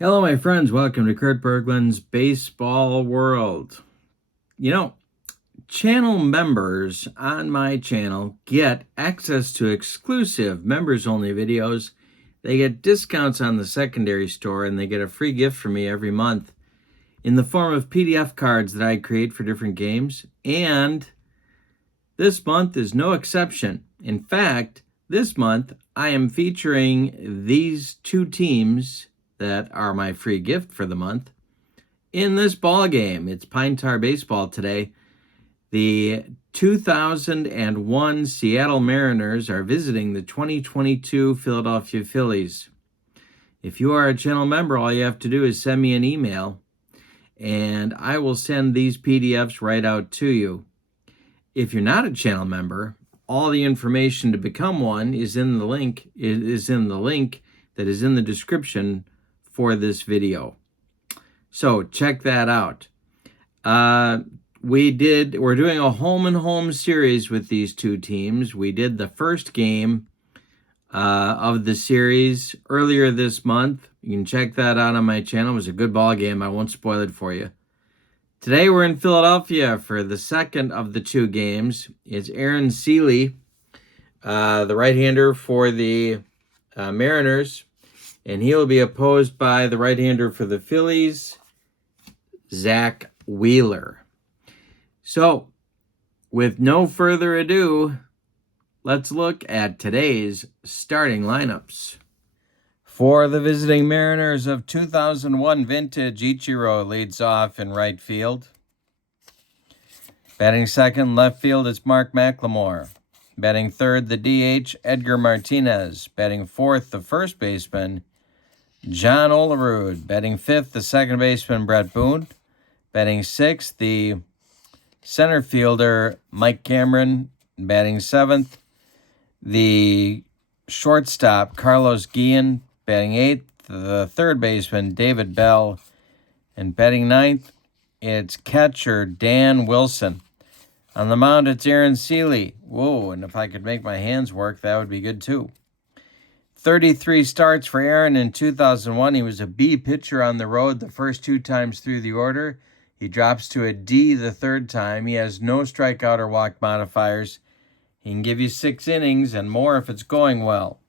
Hello, my friends. Welcome to Kurt Berglund's Baseball World. You know, channel members on my channel get access to exclusive members-only videos. They get discounts on the secondary store, and they get a free gift from me every month in the form of PDF cards that I create for different games. And this month is no exception. In fact, this month I am featuring these two teams that are my free gift for the month in this ball game. It's Pine Tar Baseball today. The 2001 Seattle Mariners are visiting the 2022 Philadelphia Phillies. If you are a channel member, all you have to do is send me an email, and I will send these PDFs right out to you. If you're not a channel member, all the information to become one is in the link. It is in the link that is in the description for this video. So check that out. We're doing a home and home series with these two teams. We did the first game of the series earlier this month. You can check that out on my channel. It was a good ball game. I won't spoil it for you. Today we're in Philadelphia for the second of the two games. It's Aaron Sele, the right-hander for the Mariners, and he'll be opposed by the right-hander for the Phillies, Zach Wheeler. So, with no further ado, let's look at today's starting lineups. For the visiting Mariners of 2001 vintage, Ichiro leads off in right field. Batting second, left field, it's Mark McLemore. Batting third, the DH, Edgar Martinez. Batting fourth, the first baseman, John Olerud. Batting fifth, the second baseman, Brett Boone. Batting sixth, the center fielder, Mike Cameron. Batting seventh, the shortstop, Carlos Guillen. Batting eighth, the third baseman, David Bell. And batting ninth, it's catcher, Dan Wilson. On the mound, it's Aaron Sele. Whoa, and if I could make my hands work, that would be good too. 33 starts for Aaron in 2001. He was a B pitcher on the road the first two times through the order. He drops to a D the third time. He has no strikeout or walk modifiers. He can give you 6 innings and more if it's going well.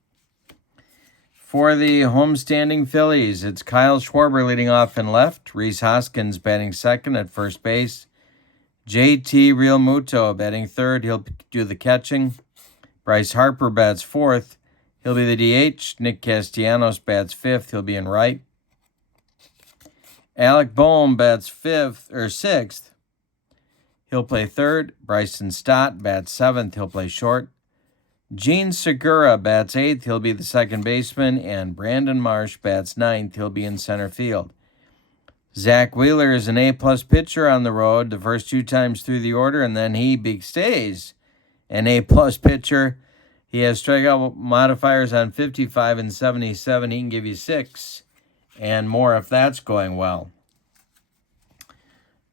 For the homestanding Phillies, it's Kyle Schwarber leading off in left. Rhys Hoskins batting second at first base. JT Realmuto batting third. He'll do the catching. Bryce Harper bats fourth. He'll be the DH. Nick Castellanos bats fifth. He'll be in right. Alec Boehm bats sixth. He'll play third. Bryson Stott bats seventh. He'll play short. Gene Segura bats eighth. He'll be the second baseman. And Brandon Marsh bats ninth. He'll be in center field. Zach Wheeler is an A-plus pitcher on the road the first two times through the order, and then he stays an A-plus pitcher. He has strikeout modifiers on 55 and 77. He can give you 6 and more if that's going well.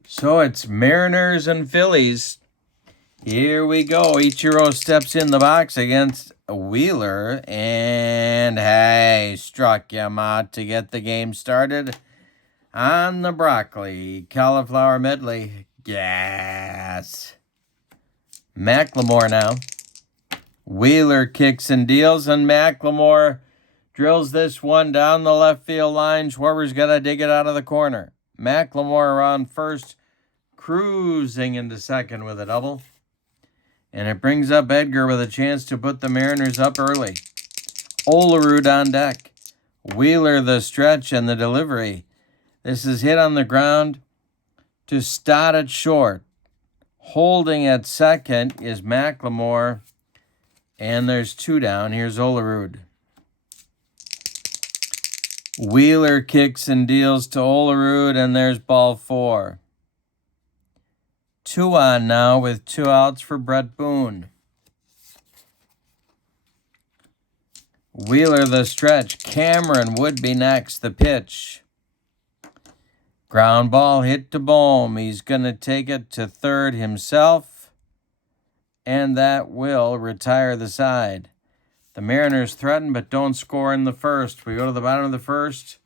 So it's Mariners and Phillies. Here we go. Ichiro steps in the box against Wheeler, and hey, struck him out to get the game started on the broccoli cauliflower medley. Yes. McLemore now. Wheeler kicks and deals, and McLemore drills this one down the left field line. Schwarber's got to dig it out of the corner. McLemore around first, cruising into second with a double. And it brings up Edgar with a chance to put the Mariners up early. Olerud on deck. Wheeler the stretch and the delivery. This is hit on the ground to Stott at short. Holding at second is McLemore. And there's 2 down. Here's Olerud. Wheeler kicks and deals to Olerud, and there's ball 4. 2 on now with 2 outs for Brett Boone. Wheeler the stretch. Cameron would be next. The pitch. Ground ball hit to Boehm. He's going to take it to third himself, and that will retire the side. The Mariners threaten but don't score in the first. We go to the bottom of the first.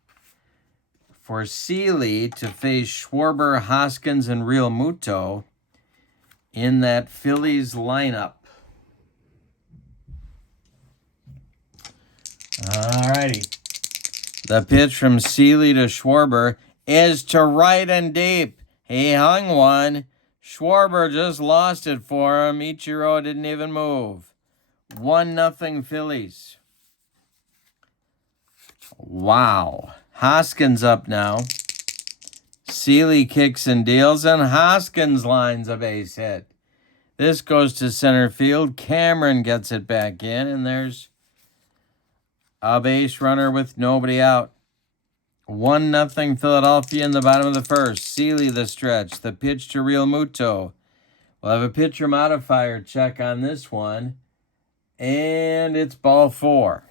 for Sele to face Schwarber, Hoskins, and Real Muto in that Phillies lineup. All righty. The pitch from Sele to Schwarber is to right and deep. He hung one. Schwarber just lost it for him. Ichiro didn't even move. 1-0 Phillies. Wow. Hoskins up now. Sele kicks and deals, and Hoskins lines a base hit. This goes to center field. Cameron gets it back in, and there's a base runner with nobody out. 1-0 Philadelphia in the bottom of the first. Sele the stretch. The pitch to Real Muto. We'll have a pitcher modifier check on this one. And it's ball 4.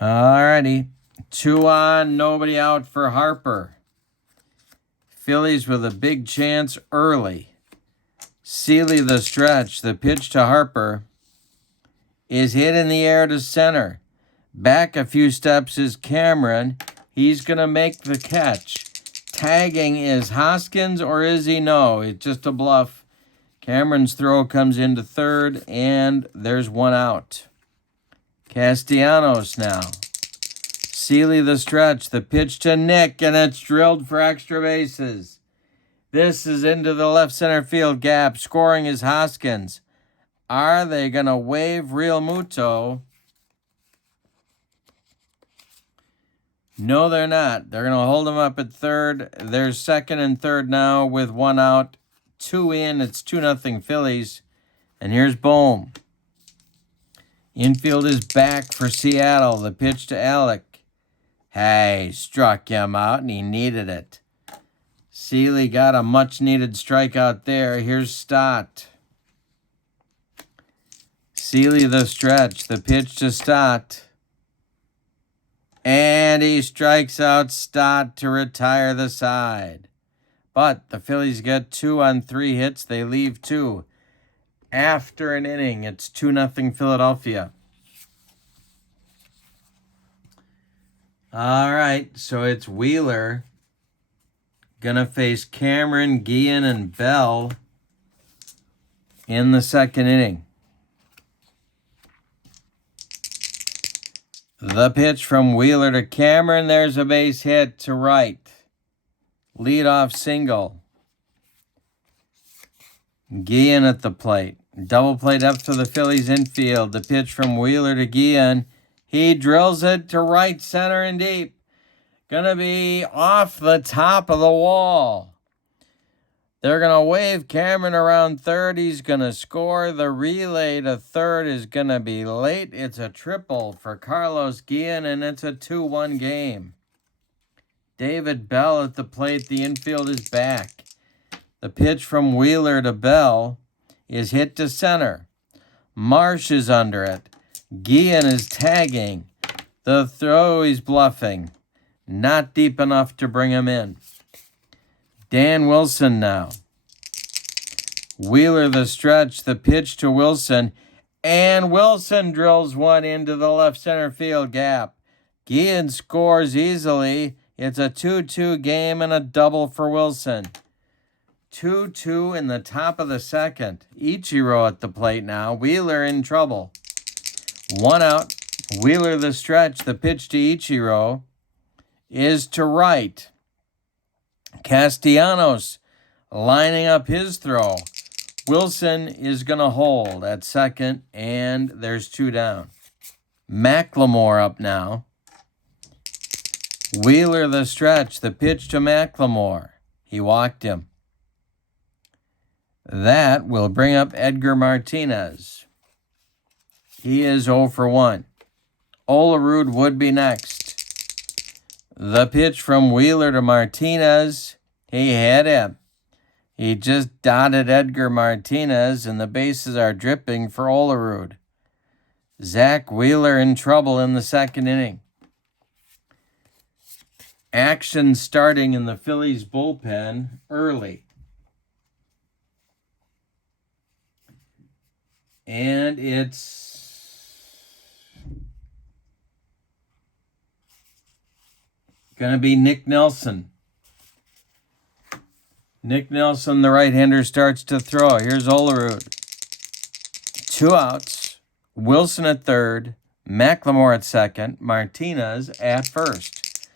Alrighty. 2 on, nobody out for Harper. Phillies with a big chance early. Sele the stretch. The pitch to Harper is hit in the air to center. Back a few steps is Cameron. He's going to make the catch. Tagging is Hoskins, or is he? No, it's just a bluff. Cameron's throw comes into third, and there's 1 out. Castellanos now. Sele the stretch. The pitch to Nick, and it's drilled for extra bases. This is into the left center field gap. Scoring is Hoskins. Are they going to waive Real Muto? No, they're not. They're going to hold him up at third. There's second and third now with 1 out. 2 in. It's 2-0 Phillies. And here's Bohm. Infield is back for Seattle. The pitch to Alec. Hey, struck him out, and he needed it. Sele got a much-needed strikeout there. Here's Stott. Sele the stretch. The pitch to Stott. And he strikes out Stott to retire the side. But the Phillies get 2 on 3 hits. They leave 2. After an inning, it's 2-0 Philadelphia. All right, so it's Wheeler going to face Cameron, Guillen, and Bell in the second inning. The pitch from Wheeler to Cameron. There's a base hit to right. Leadoff single. Guillen at the plate. Double play up to the Phillies infield. The pitch from Wheeler to Guillen. He drills it to right center and deep. Gonna be off the top of the wall. They're gonna wave Cameron around third. He's gonna score. The relay to third is gonna be late. It's a triple for Carlos Guillen, and it's a 2-1 game. David Bell at the plate. The infield is back. The pitch from Wheeler to Bell is hit to center. Marsh is under it. Guillen is tagging. The throw is bluffing. Not deep enough to bring him in. Dan Wilson now. Wheeler the stretch. The pitch to Wilson. And Wilson drills one into the left center field gap. Guillen scores easily. It's a 2-2 game and a double for Wilson. 2-2 in the top of the second. Ichiro at the plate now. Wheeler in trouble. 1 out. Wheeler the stretch. The pitch to Ichiro is to right. Castellanos lining up his throw. Wilson is going to hold at second, and there's 2 down. McLemore up now. Wheeler the stretch. The pitch to McLemore. He walked him. That will bring up Edgar Martinez. He is 0 for 1. Olerud would be next. The pitch from Wheeler to Martinez. He hit him. He just dotted Edgar Martinez, and the bases are dripping for Olerud. Zach Wheeler in trouble in the second inning. Action starting in the Phillies bullpen early. And it's Going to be Nick Nelson. Nick Nelson, the right-hander, starts to throw. Here's Olerud. 2 outs. Wilson at third. McLemore at second. Martinez at first.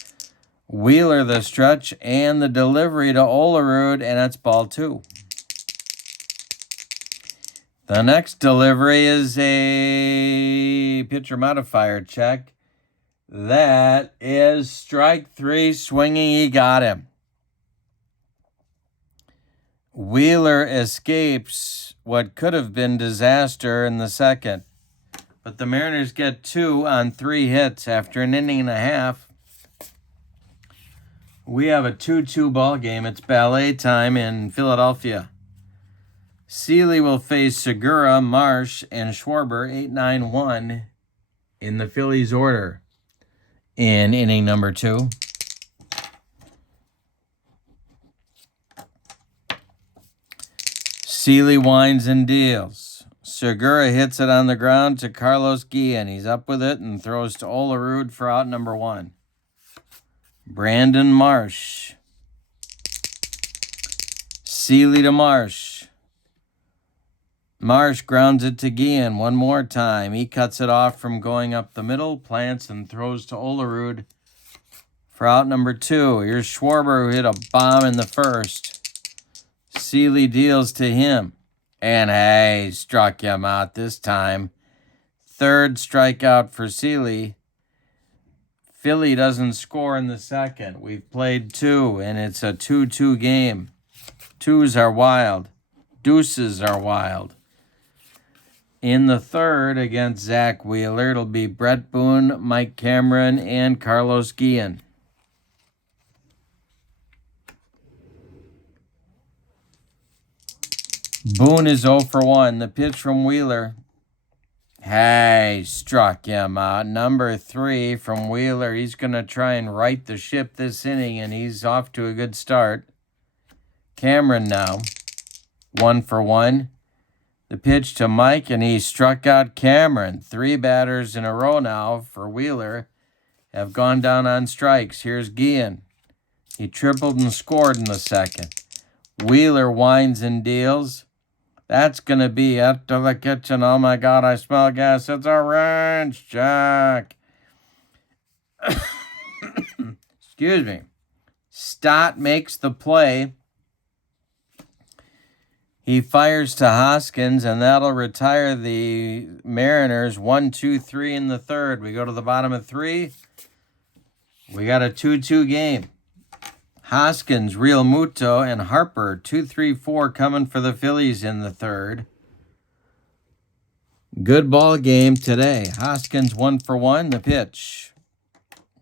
Wheeler the stretch and the delivery to Olerud, and that's ball 2. The next delivery is a pitcher modifier check. That is strike 3, swinging. He got him. Wheeler escapes what could have been disaster in the second. But the Mariners get 2 on 3 hits after an inning and a half. We have a 2-2 ball game. It's ballet time in Philadelphia. Sele will face Segura, Marsh, and Schwarber 8-9-1 in the Phillies order in inning number 2. Sele winds and deals. Segura hits it on the ground to Carlos Guillen. He's up with it and throws to Olerud for out number 1. Brandon Marsh. Sele to Marsh. Marsh grounds it to Guillen one more time. He cuts it off from going up the middle, plants, and throws to Olerud for out number 2. Here's Schwarber, who hit a bomb in the first. Sele deals to him. And hey, struck him out this time. 3rd strikeout for Sele. Philly doesn't score in the second. We've played 2, and it's a 2-2 game. 2s are wild. Deuces are wild. In the 3rd against Zach Wheeler, it'll be Brett Boone, Mike Cameron, and Carlos Guillen. Boone is 0 for 1. The pitch from Wheeler. Hey, struck him out. Number 3 from Wheeler. He's going to try and right the ship this inning, and he's off to a good start. Cameron now. 1 for 1. The pitch to Mike, and he struck out Cameron. 3 batters in a row now for Wheeler have gone down on strikes. Here's Guillen. He tripled and scored in the second. Wheeler winds and deals. That's going to be up to the kitchen. Oh, my God, I smell gas. It's a wrench, Jack. Excuse me. Stott makes the play. He fires to Hoskins, and that'll retire the Mariners 1-2-3 in the 3rd. We go to the bottom of 3. We got a 2-2 game. Hoskins, Real Muto, and Harper, 2-3-4 coming for the Phillies in the 3rd. Good ball game today. Hoskins 1 for 1. The pitch.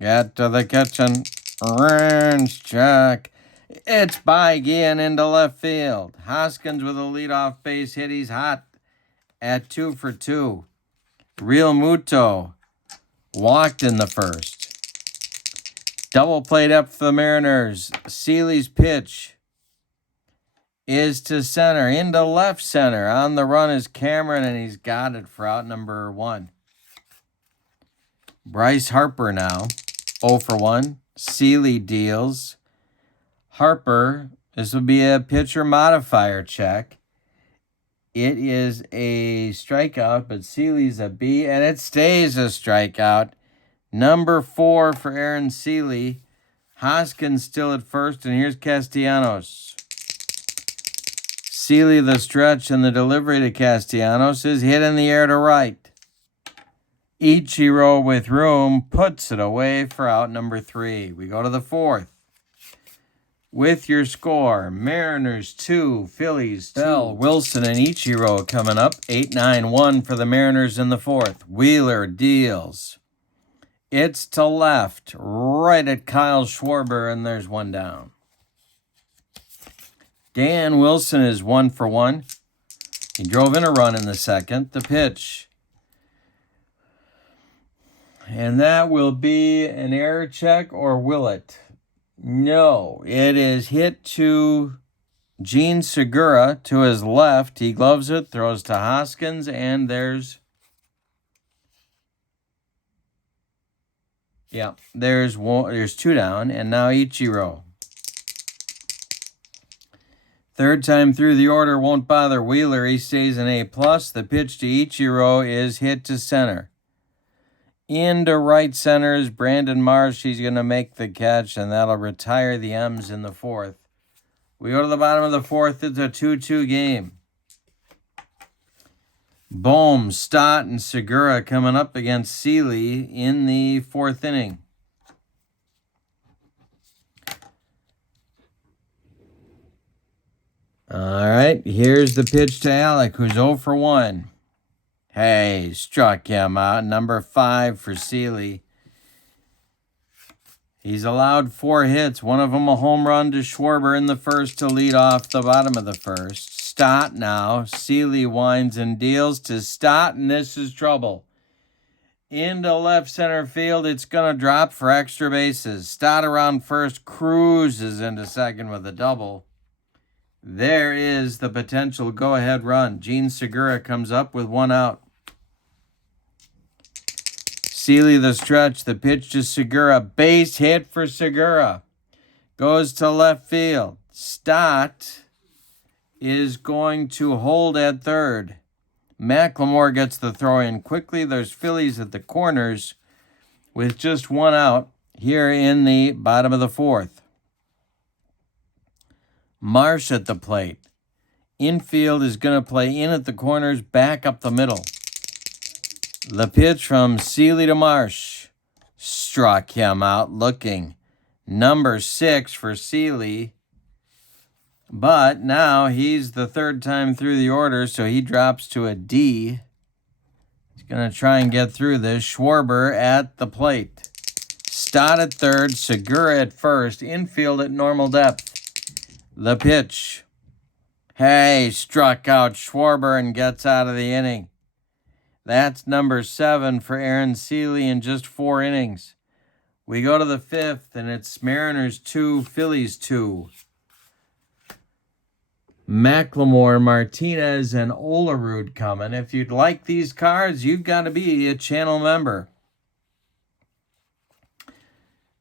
Get to the kitchen. Wrench check. It's by Guillen into left field. Hoskins with a leadoff base hit. He's hot at 2 for 2. Real Muto walked in the first. Double played up for the Mariners. Sele's pitch is to center, into left center. On the run is Cameron, and he's got it for out number 1. Bryce Harper now, 0 for 1. Sele deals. Harper, this will be a pitcher modifier check. It is a strikeout, but Sele's a B, and it stays a strikeout. Number 4 for Aaron Sele. Hoskins still at first, and here's Castellanos. Sele the stretch, and the delivery to Castellanos is hit in the air to right. Ichiro with room puts it away for out number 3. We go to the 4th. With your score, Mariners 2, Phillies 2. Bell, Wilson, and Ichiro coming up. 8-9-1 for the Mariners in the 4th. Wheeler deals. It's to left, right at Kyle Schwarber, and there's 1 down. Dan Wilson is 1 for 1. He drove in a run in the second. The pitch. And that will be an error check, or will it? No, it is hit to Gene Segura to his left. He gloves it, throws to Hoskins, and there's Yeah, there's one. There's 2 down, and now Ichiro. Third time through the order, won't bother Wheeler. He stays an A+. The pitch to Ichiro is hit to center. Into right center is Brandon Marsh. He's going to make the catch, and that'll retire the M's in the 4th. We go to the bottom of the 4th. It's a 2-2 game. Bohm, Stott, and Segura coming up against Sele in the 4th inning. All right, here's the pitch to Alec, who's 0 for 1. Hey, struck him out. Number 5 for Sele. He's allowed 4 hits, one of them a home run to Schwarber in the 1st to lead off the bottom of the 1st. Stott now. Sele winds and deals to Stott, and this is trouble. Into left center field, it's going to drop for extra bases. Stott around first, cruises into second with a double. There is the potential go-ahead run. Gene Segura comes up with 1 out. Sele the stretch, the pitch to Segura. Base hit for Segura. Goes to left field. Stott is going to hold at third. McLemore gets the throw in quickly. There's Phillies at the corners with just 1 out here in the bottom of the 4th. Marsh at the plate. Infield is going to play in at the corners, back up the middle. The pitch from Sele to Marsh. Struck him out looking. Number 6 for Sele. But now he's the 3rd time through the order, so he drops to a D. He's going to try and get through this. Schwarber at the plate. Stott at 3rd, Segura at 1st, infield at normal depth. The pitch. Hey, struck out Schwarber and gets out of the inning. That's number 7 for Aaron Sele in just 4 innings. We go to the 5th, and it's Mariners 2, Phillies 2. McLemore, Martinez, and Olerud coming. If you'd like these cards, you've got to be a channel member.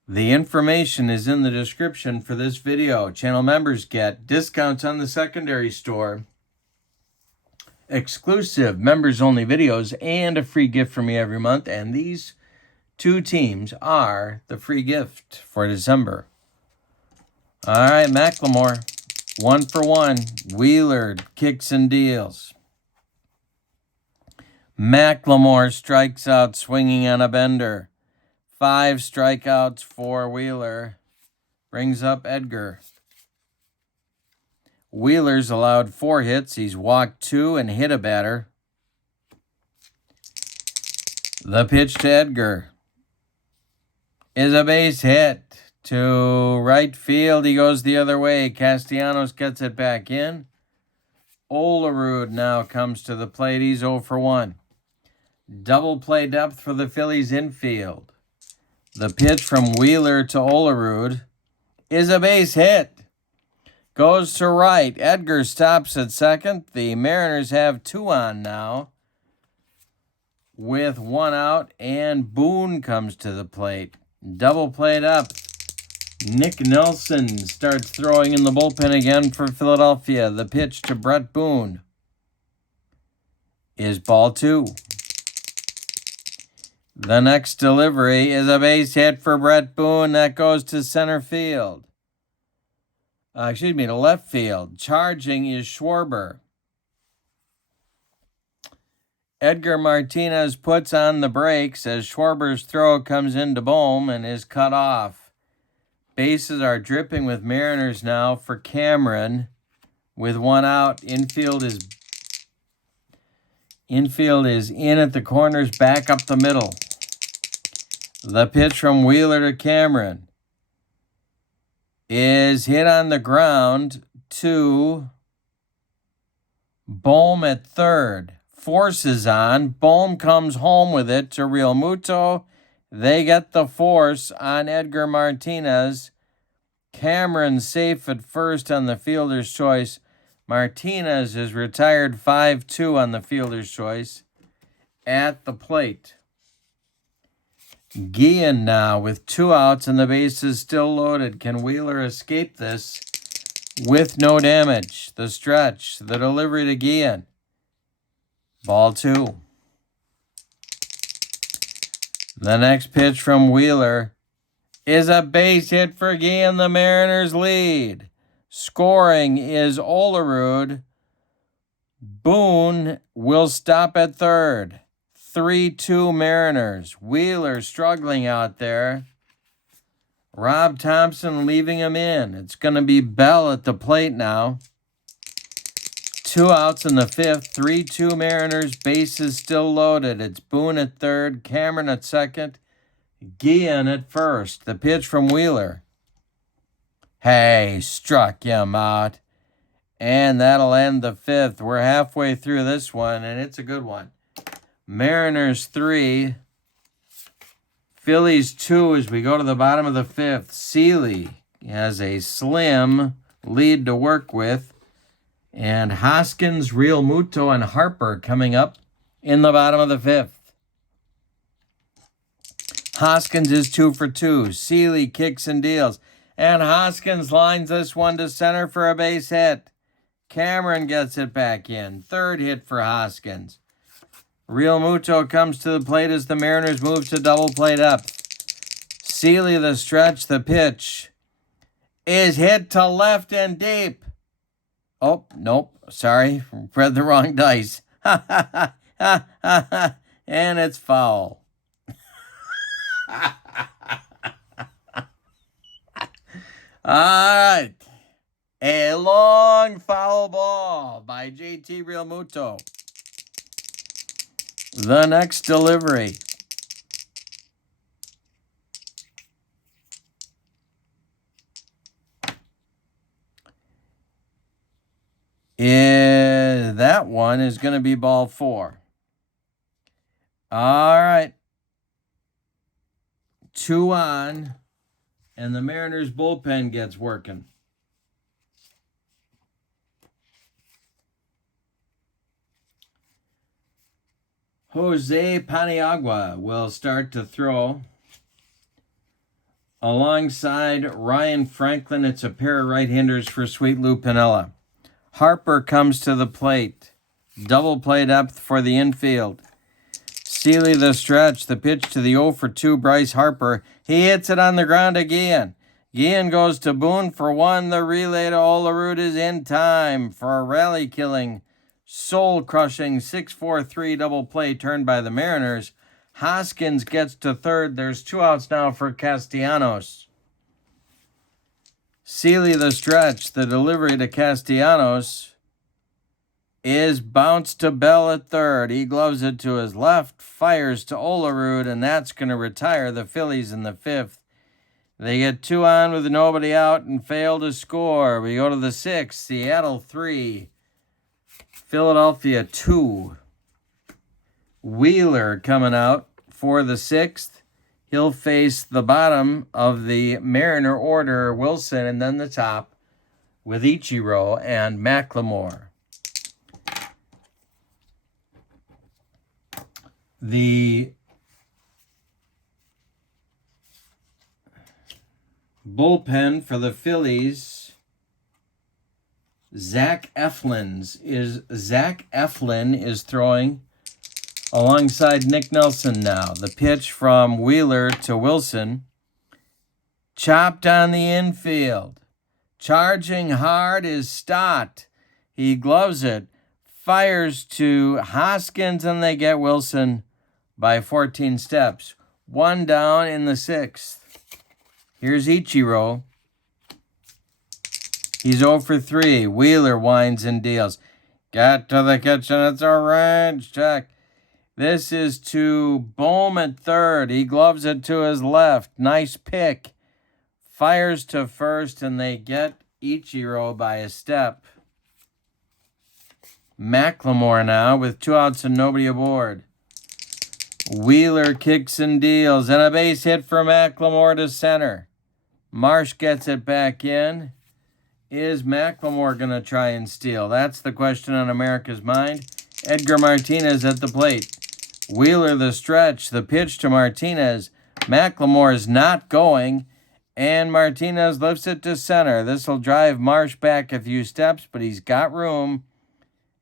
The information is in the description for this video. Channel members get discounts on the secondary store, exclusive members-only videos, and a free gift from me every month. And these 2 teams are the free gift for December. All right, McLemore, 1 for 1. Wheeler kicks and deals. McLemore strikes out swinging on a bender. 5 strikeouts for Wheeler. Brings up Edgar. Wheeler's allowed 4 hits. He's walked 2 and hit a batter. The pitch to Edgar is a base hit to right field. He goes the other way. Castellanos gets it back in. Olerud now comes to the plate. He's 0 for 1. Double play depth for the Phillies infield. The pitch from Wheeler to Olerud is a base hit. Goes to right. Edgar stops at second. The Mariners have 2 on now with 1 out, and Boone comes to the plate. Double played up. Nick Nelson starts throwing in the bullpen again for Philadelphia. The pitch to Brett Boone is ball 2. The next delivery is a base hit for Brett Boone. That goes to center field. To left field. Charging is Schwarber. Edgar Martinez puts on the brakes as Schwarber's throw comes into Bohm and is cut off. Bases are dripping with Mariners now for Cameron with 1 out. Infield is in at the corners, back up the middle. The pitch from Wheeler to Cameron is hit on the ground to Bohm at third. Force is on. Bohm comes home with it to Real Muto. They get the force on Edgar Martinez. Cameron safe at first on the fielder's choice. Martinez is retired 5-2 on the fielder's choice at the plate. Guillen now with 2 outs and the bases still loaded. Can Wheeler escape this with no damage? The stretch, the delivery to Guillen. Ball 2. The next pitch from Wheeler is a base hit for Guillen. The Mariners lead. Scoring is Olerud. Boone will stop at third. 3-2 Mariners. Wheeler struggling out there. Rob Thompson leaving him in. It's going to be Bell at the plate now. 2 outs in the 5th. 3-2 Mariners. Bases still loaded. It's Boone at third. Cameron at second. Guillen at first. The pitch from Wheeler. Hey, struck him out. And that'll end the 5th. We're halfway through this one, and it's a good one. Mariners 3. Phillies 2 as we go to the bottom of the 5th. Sele has a slim lead to work with. And Hoskins, Real Muto, and Harper coming up in the bottom of the 5th. Hoskins is 2 for 2. Sele kicks and deals. And Hoskins lines this one to center for a base hit. Cameron gets it back in. 3rd hit for Hoskins. Real Muto comes to the plate as the Mariners move to double play depth. Sele the stretch, the pitch is hit to left and deep. Oh, nope, sorry, read the wrong dice. And it's foul. All right. A long foul ball by JT Real Muto. The next delivery that one is going to be ball 4. All right. 2 on, and the Mariners bullpen gets working. Jose Paniagua will start to throw. Alongside Ryan Franklin, it's a pair of right-handers for Sweet Lou Piniella. Harper comes to the plate. Double play depth for the infield. Sele the stretch, the pitch to the 0 for 2 Bryce Harper. He hits it on the ground to Guillen. Guillen goes to Boone for 1. The relay to Olerud is in time for a rally-killing, soul-crushing 6-4-3 double play turned by the Mariners. Hoskins gets to third. There's 2 outs now for Castellanos. Sele the stretch, the delivery to Castellanos is bounced to Bell at third. He gloves it to his left, fires to Olerud, and that's going to retire the Phillies in the 5th. They get 2 on with nobody out and fail to score. We go to the 6th. Seattle 3. Philadelphia 2. Wheeler coming out for the 6th. He'll face the bottom of the Mariner order, Wilson, and then the top with Ichiro and McLemore. The bullpen for the Phillies, Zach Eflin is throwing alongside Nick Nelson now. The pitch from Wheeler to Wilson. Chopped on the infield. Charging hard is Stott. He gloves it. Fires to Hoskins, and they get Wilson by 14 steps. 1 down in the 6th. Here's Ichiro. He's 0 for 3. Wheeler winds and deals. Get to the kitchen. It's a range check. This is to Bohm at third. He gloves it to his left. Nice pick. Fires to first, and they get Ichiro by a step. McLemore now with 2 outs and nobody aboard. Wheeler kicks and deals, and a base hit for McLemore to center. Marsh gets it back in. Is McLemore going to try and steal? That's the question on America's mind. Edgar Martinez at the plate. Wheeler the stretch, the pitch to Martinez. McLemore is not going, and Martinez lifts it to center. This will drive Marsh back a few steps, but he's got room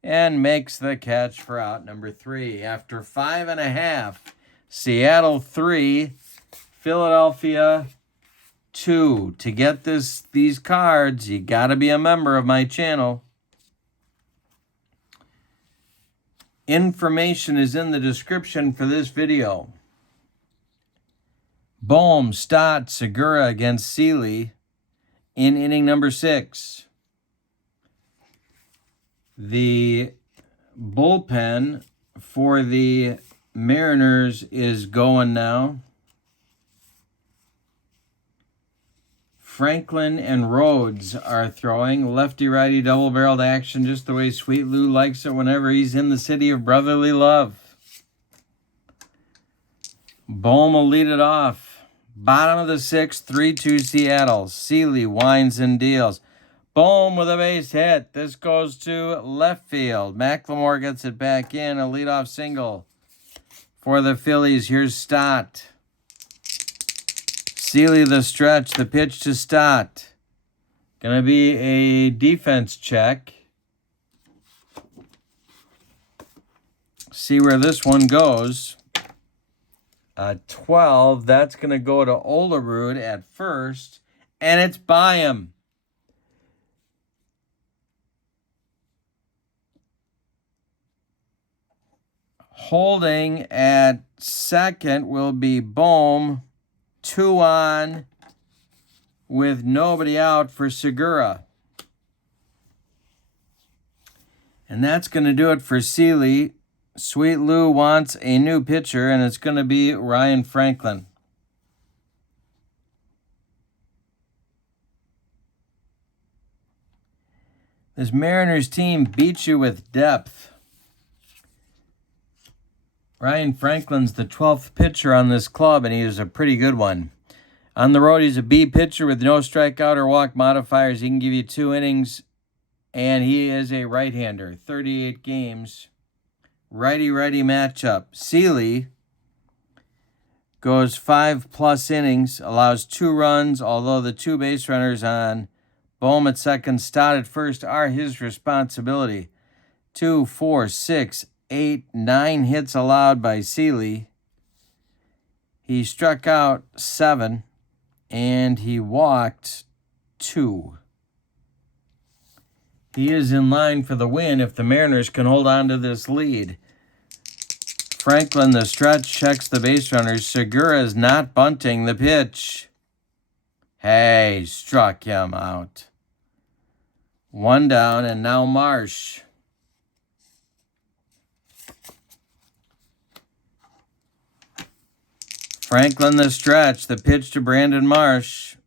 and makes the catch for out number 3. After 5.5, Seattle 3, Philadelphia 2. To get these cards, you got to be a member of my channel. Information is in the description for this video. Bohm, Stott, Segura against Sele in inning number 6. The bullpen for the Mariners is going now. Franklin and Rhodes are throwing lefty-righty double-barreled action just the way Sweet Lou likes it whenever he's in the city of brotherly love. Bohm will lead it off. Bottom of the 6th, 3-2 Seattle. Sele winds and deals. Bohm with a base hit. This goes to left field. McLemore gets it back in. A leadoff single for the Phillies. Here's Stott. Sele the stretch. The pitch to Stott. Going to be a defense check. See where this one goes. 12. That's going to go to Olerud at first. And it's by him. Holding at second will be Bohm. 2 on with nobody out for Segura. And that's going to do it for Sele. Sweet Lou wants a new pitcher, and it's going to be Ryan Franklin. This Mariners team beats you with depth. Ryan Franklin's the 12th pitcher on this club, and he is a pretty good one. On the road, he's a B pitcher with no strikeout or walk modifiers. He can give you 2 innings, and he is a right-hander. 38 games. Righty-righty matchup. Sele goes 5+ innings, allows 2 runs, although the 2 base runners on Bohm at second, Stott at first are his responsibility. 2, 4, 6, 8, 9 hits allowed by Sele. He struck out 7, and he walked 2. He is in line for the win if the Mariners can hold on to this lead. Franklin, the stretch, checks the base runners. Segura is not bunting the pitch. Hey, struck him out. 1 down, and now Marsh. Franklin the stretch. The pitch to Brandon Marsh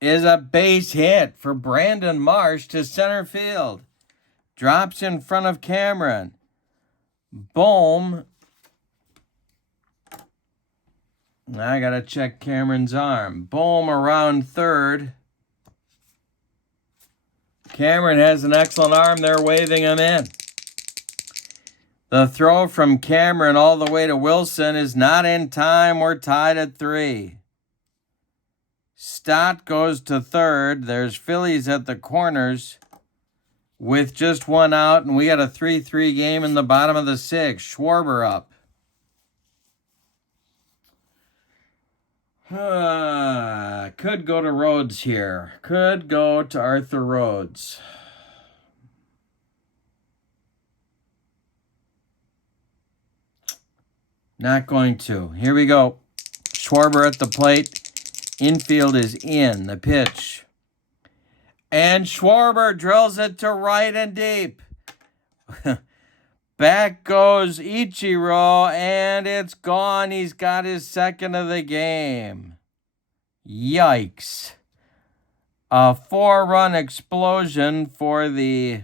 is a base hit for Brandon Marsh to center field. Drops in front of Cameron. Bohm. I got to check Cameron's arm. Bohm around third. Cameron has an excellent arm. They're waving him in. The throw from Cameron all the way to Wilson is not in time. We're tied at 3. Stott goes to third. There's Phillies at the corners with just 1 out, and we got a 3-3 game in the bottom of the 6th. Schwarber up. Could go to Rhodes here. Could go to Arthur Rhodes. Not going to. Here we go. Schwarber at the plate. Infield is in. The pitch. And Schwarber drills it to right and deep. Back goes Ichiro, and it's gone. He's got his 2nd of the game. Yikes. A 4-run explosion for the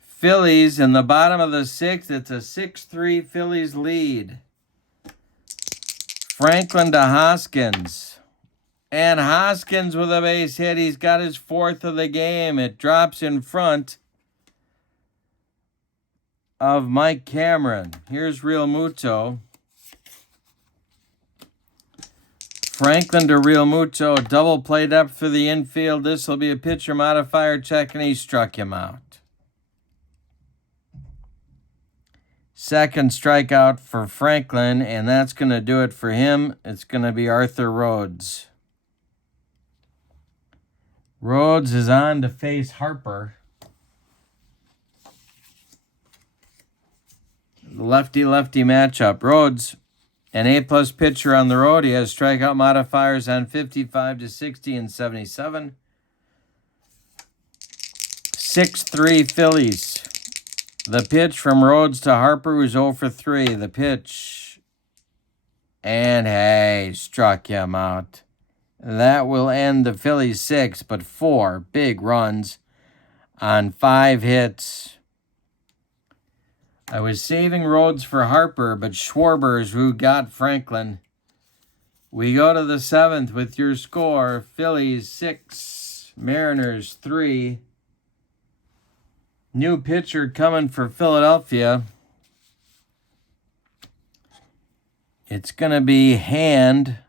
Phillies in the bottom of the 6th. It's a 6-3 Phillies lead. Franklin to Hoskins. And Hoskins with a base hit. He's got his 4th of the game. It drops in front of Mike Cameron. Here's Real Muto. Franklin to Real Muto, double play depth for the infield. This will be a pitcher modifier check, and he struck him out. Second strikeout for Franklin, and that's going to do it for him. It's going to be Arthur Rhodes. Rhodes is on to face Harper. Lefty-lefty matchup. Rhodes, an A-plus pitcher on the road. He has strikeout modifiers on 55 to 60 and 77. 6-3 Phillies. The pitch from Rhodes to Harper was 0 for 3. The pitch. And hey, struck him out. That will end the Phillies 6, but 4 big runs on 5 hits. I was saving Rhodes for Harper, but Schwarber's who got Franklin. We go to the 7th with your score. Phillies 6, Mariners 3. New pitcher coming for Philadelphia. It's going to be Hand.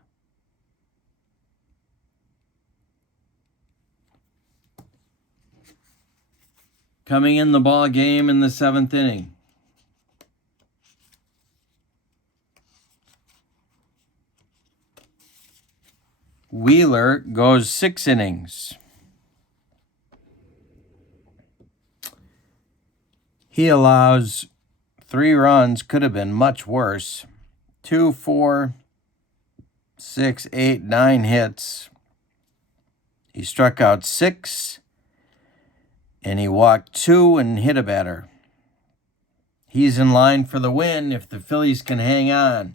Coming in the ball game in the 7th inning. Wheeler goes 6 innings. He allows 3 runs, could have been much worse. 2, 4, 6, 8, 9 hits. He struck out 6, and he walked 2 and hit a batter. He's in line for the win if the Phillies can hang on.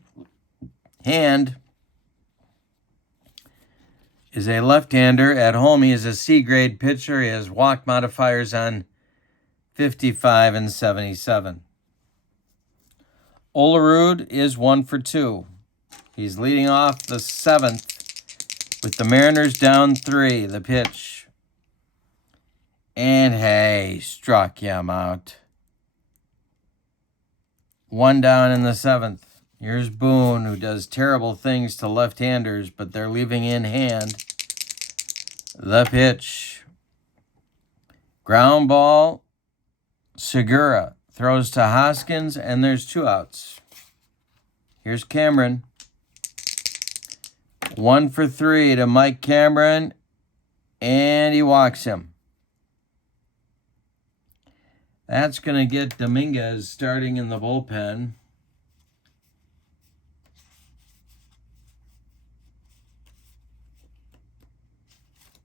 Hand is a left-hander. At home, he is a C-grade pitcher. He has walk modifiers on 55 and 77. Olerud is 1 for 2. He's leading off the 7th with the Mariners down 3. The pitch. And hey, struck him out. 1 down in the 7th. Here's Boone, who does terrible things to left-handers, but they're leaving in Hand. The pitch. Ground ball. Segura throws to Hoskins, and there's 2 outs. Here's Cameron. 1 for 3 to Mike Cameron, and he walks him. That's going to get Dominguez starting in the bullpen.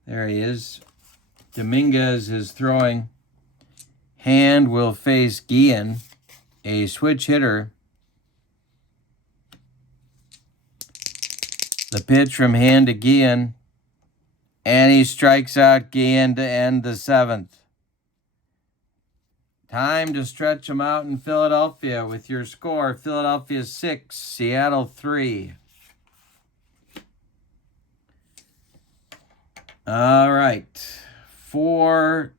There he is. Dominguez is throwing. Hand will face Guillen, a switch hitter. The pitch from Hand to Guillen, and he strikes out Guillen to end the 7th. Time to stretch them out in Philadelphia with your score. Philadelphia 6, Seattle 3. All right. For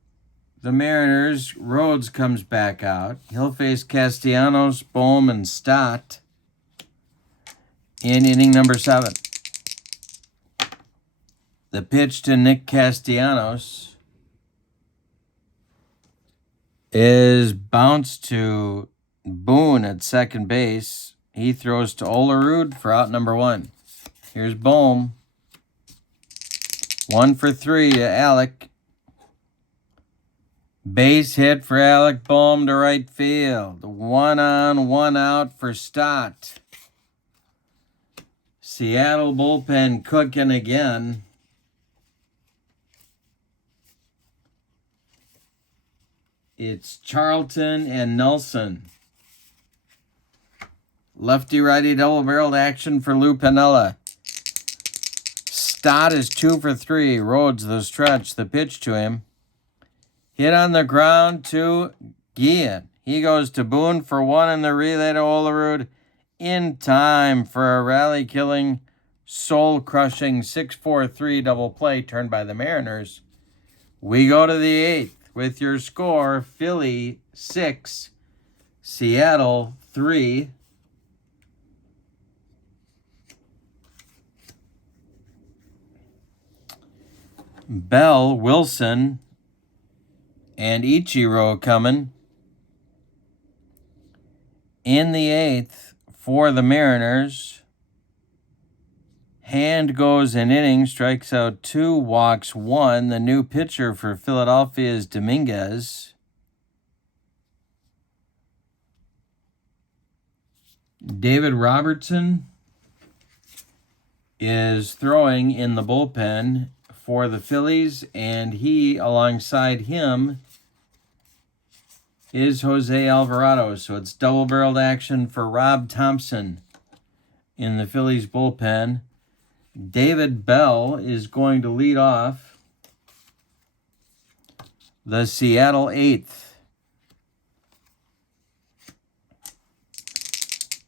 the Mariners, Rhodes comes back out. He'll face Castellanos, Bohm, and Stott in inning number 7. The pitch to Nick Castellanos is bounced to Boone at second base. He throws to Olerud for out number 1. Here's Bohm. 1 for 3 to Alec. Base hit for Alec Bohm to right field. 1 on, 1 out for Stott. Seattle bullpen cooking again. It's Charlton and Nelson. Lefty-righty double-barreled action for Lou Piniella. Stott is 2 for 3. Rhodes the stretch. The pitch to him. Hit on the ground to Guillen. He goes to Boone for 1 in the relay to Olerud. In time for a rally-killing, soul-crushing 6-4-3 double play turned by the Mariners. We go to the 8th with your score. Philly 6, Seattle 3. Bell, Wilson, and Ichiro coming. In the 8th for the Mariners, Hand goes an inning, strikes out 2, walks 1. The new pitcher for Philadelphia is Dominguez. David Robertson is throwing in the bullpen for the Phillies, and alongside him, is Jose Alvarado. So it's double-barreled action for Rob Thompson in the Phillies bullpen. David Bell is going to lead off the Seattle 8th.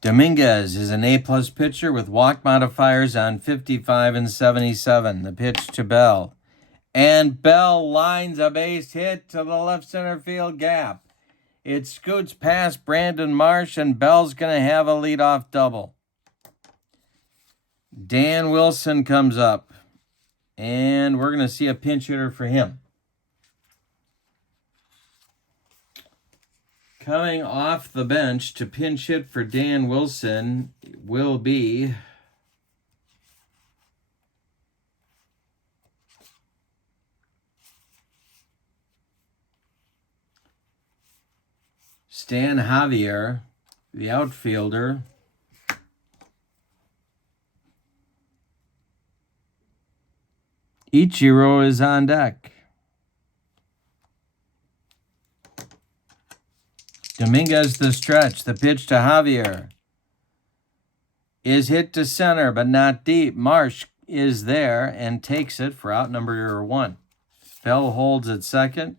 Dominguez is an A-plus pitcher with walk modifiers on 55 and 77. The pitch to Bell. And Bell lines a base hit to the left center field gap. It scoots past Brandon Marsh, and Bell's going to have a leadoff double. Dan Wilson comes up, and we're going to see a pinch hitter for him. Coming off the bench to pinch hit for Dan Wilson will be Stan Javier, the outfielder. Ichiro is on deck. Dominguez the stretch. The pitch to Javier is hit to center, but not deep. Marsh is there and takes it for out number 1. Bell holds at second.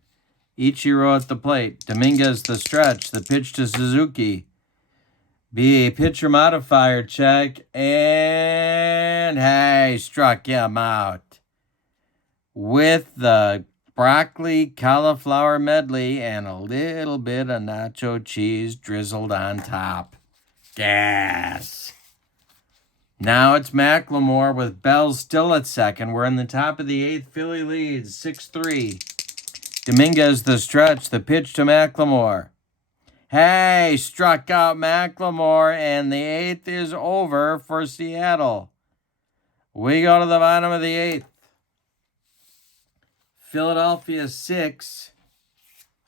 Ichiro at the plate. Dominguez the stretch. The pitch to Suzuki. Be a pitcher modifier check. And hey, struck him out with the broccoli cauliflower medley and a little bit of nacho cheese drizzled on top. Gas. Now it's McLemore with Bell still at second. We're in the top of the 8th. Philly leads 6-3. Dominguez the stretch. The pitch to McLemore. Hey, struck out McLemore, and the 8th is over for Seattle. We go to the bottom of the 8th. Philadelphia 6,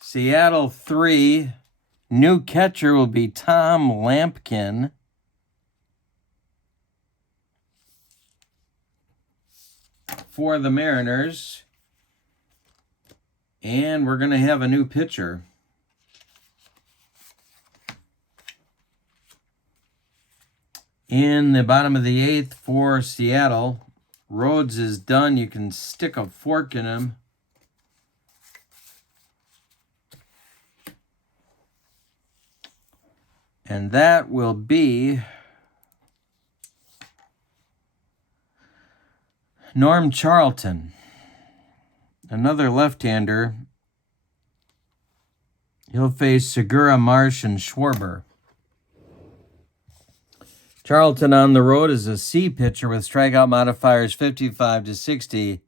Seattle 3. New catcher will be Tom Lampkin. For the Mariners. And we're going to have a new pitcher. In the bottom of the 8th for Seattle, Rhodes is done. You can stick a fork in him. And that will be Norm Charlton, another left-hander. He'll face Segura, Marsh, and Schwarber. Charlton on the road is a C pitcher with strikeout modifiers 55 to 60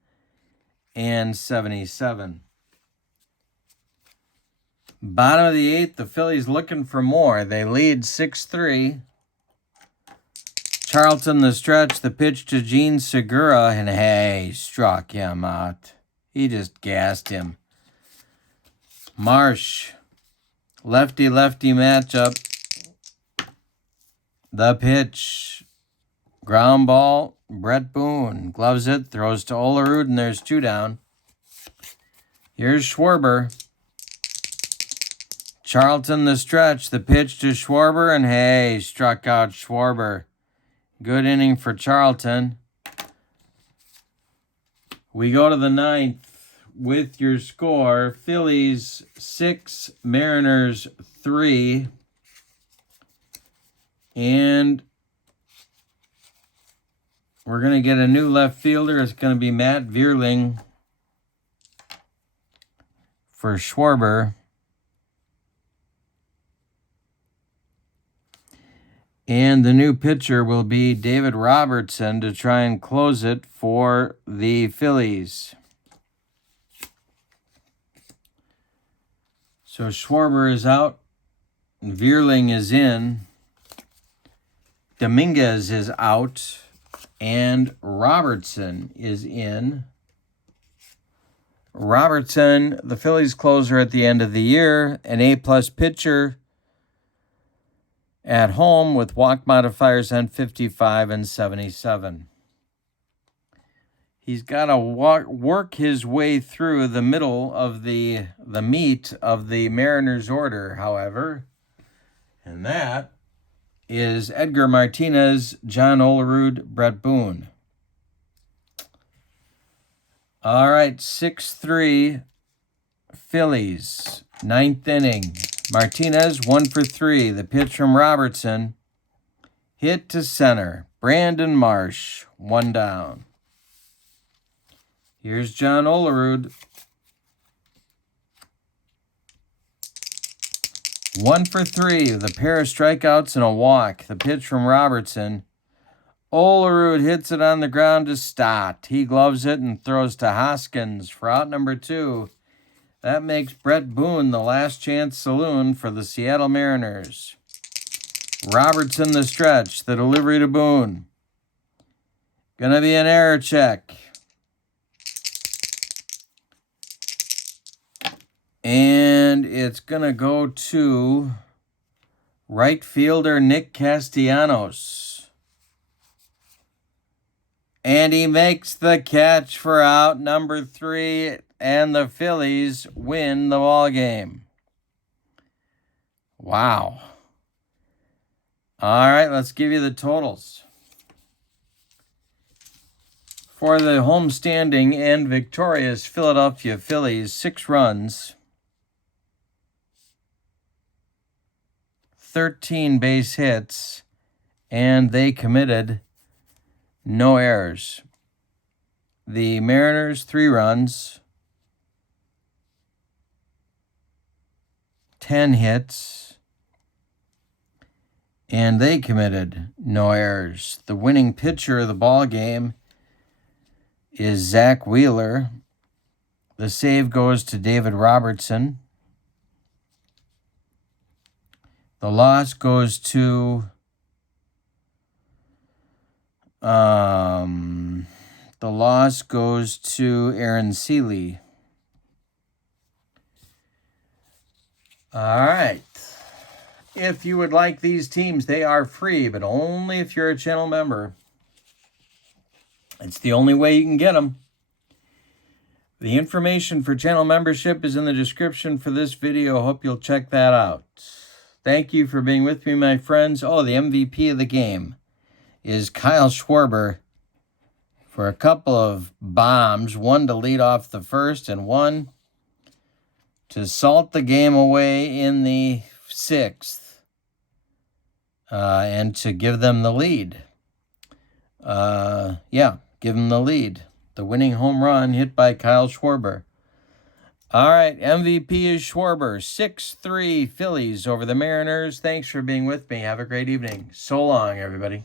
and 77. Bottom of the 8th, the Phillies looking for more. They lead 6-3. Charlton the stretch, the pitch to Gene Segura, and hey, struck him out. He just gassed him. Marsh, lefty-lefty matchup. The pitch, ground ball, Brett Boone gloves it, throws to Olerud, and there's 2 down. Here's Schwarber. Charlton the stretch, the pitch to Schwarber, and hey, struck out Schwarber. Good inning for Charlton. We go to the 9th with your score. Phillies 6, Mariners 3. And we're going to get a new left fielder. It's going to be Matt Vierling for Schwarber. And the new pitcher will be David Robertson to try and close it for the Phillies. So Schwarber is out. Vierling is in. Dominguez is out. And Robertson is in. Robertson, the Phillies closer at the end of the year, an A-plus pitcher at home with walk modifiers on 55 and 77. He's got to work his way through the middle of the meat of the Mariners order, however. And that is Edgar Martinez, John Olerud, Brett Boone. All right, 6-3 Phillies, 9th inning. Martinez, 1 for 3. The pitch from Robertson. Hit to center. Brandon Marsh, 1 down. Here's John Olerud. 1 for 3. The pair of strikeouts and a walk. The pitch from Robertson. Olerud hits it on the ground to Stott. He gloves it and throws to Hoskins for out number 2. That makes Brett Boone the last chance saloon for the Seattle Mariners. Robertson the stretch. The delivery to Boone. Gonna be an error check. And it's going to go to right fielder Nick Castellanos. And he makes the catch for out number 3, and the Phillies win the ball game. Wow. All right, let's give you the totals. For the homestanding and victorious Philadelphia Phillies, 6 runs, 13 base hits, and they committed no errors. The Mariners, 3 runs, 10 hits, and they committed no errors. The winning pitcher of the ball game is Zach Wheeler. The save goes to David Robertson. The loss goes to Aaron Sele. All right. If you would like these teams, they are free, but only if you're a channel member. It's the only way you can get them. The information for channel membership is in the description for this video. Hope you'll check that out. Thank you for being with me, my friends. Oh, the MVP of the game is Kyle Schwarber for a couple of bombs, 1 to lead off the first and 1 to salt the game away in the 6th and to give them the lead. Give them the lead. The winning home run hit by Kyle Schwarber. All right, MVP is Schwarber. 6-3 Phillies over the Mariners. Thanks for being with me. Have a great evening. So long, everybody.